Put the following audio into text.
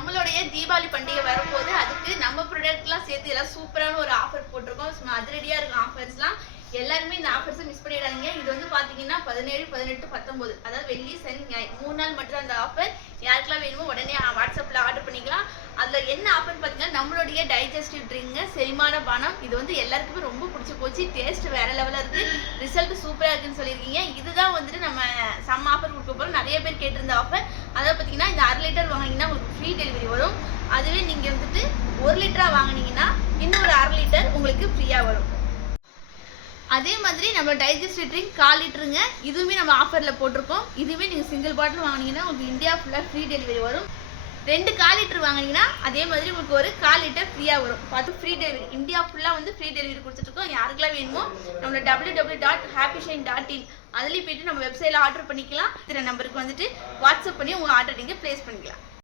நம்மளுடைய தீபாவளி பண்டிகை வரும்போது அதுக்கு நம்ம ப்ராடக்ட்லாம் சேர்த்து எல்லாம் சூப்பரான ஒரு ஆஃபர் போட்டிருக்கோம். அதிரடியா இருக்கும் ஆஃபர்ஸ்லாம். எல்லாருமே இந்த ஆஃபர்ஸை மிஸ் பண்ணிடாதீங்க. இது வந்து பாத்தீங்கன்னா 17, 18, 19 அதாவது வெள்ளி சனி ஞாயிறு 3 நாள் மட்டும் தான் அந்த ஆஃபர். யாருக்கெல்லாம் வேணுமோ உடனே வாட்ஸ்அப்ல ஆர்டர் பண்ணிக்கலாம். அதுல என்ன ஆஃபர் பாத்தீங்கன்னா நம்மளுடைய டைஜஸ்டிவ் ட்ரிங்க் செரிமான பானம். இது வந்து எல்லாருக்குமே ரொம்ப பிடிச்சி போச்சு. டேஸ்ட் வேற லெவலா இருக்கு. ரிசல்ட் சூப்பரா இருக்குன்னு சொல்லியிருக்கீங்க. இதுதான் வந்துட்டு நம்ம செம்ம ஆஃபர் கொடுக்க போறோம். நிறைய பேர் கேட்டிருந்த ஆஃபர். அதாவது பாத்தீங்கன்னா இந்த 1/2 லிட்டர் வாங்கினீங்கன்னா உங்களுக்கு ஃப்ரீ டெலிவரி வரும். அதுவே நீங்க வந்துட்டு 1 லிட்டரா வாங்கினீங்கன்னா இன்னொரு 1/2 லிட்டர் உங்களுக்கு ஃப்ரீயா வரும். அதே மாதிரி நம்ம டைஜஸ்டிவ் ட்ரிங்க் 1/4 லிட்டருங்க. இதுவுமே நம்ம ஆஃபரில் போட்டிருக்கோம். இதுவே நீங்கள் சிங்கிள் பாட்டில் வாங்கினீங்கன்னா உங்களுக்கு இந்தியா ஃபுல்லாக ஃப்ரீ டெலிவரி வரும். 2 1/4 லிட்டர் வாங்கினீங்கன்னா அதே மாதிரி உங்களுக்கு ஒரு 1/4 லிட்டர் ஃப்ரீயாக வரும். பார்த்து ஃப்ரீ டெலிவரி இந்தியா ஃபுல்லாக வந்து ஃப்ரீ டெலிவரி கொடுத்துட்ருக்கோம். யாருக்கெல்லாம் வேணுமோ நம்மளோட www.happyshine.in அதுலேயும் போய்ட்டு நம்ம வெப்சைட்டில் ஆர்டர் பண்ணிக்கலாம். இந்த நம்பருக்கு வந்துட்டு வாட்ஸ்அப் பண்ணி உங்கள் ஆர்டர் நீங்கள் ப்ளேஸ் பண்ணிக்கலாம்.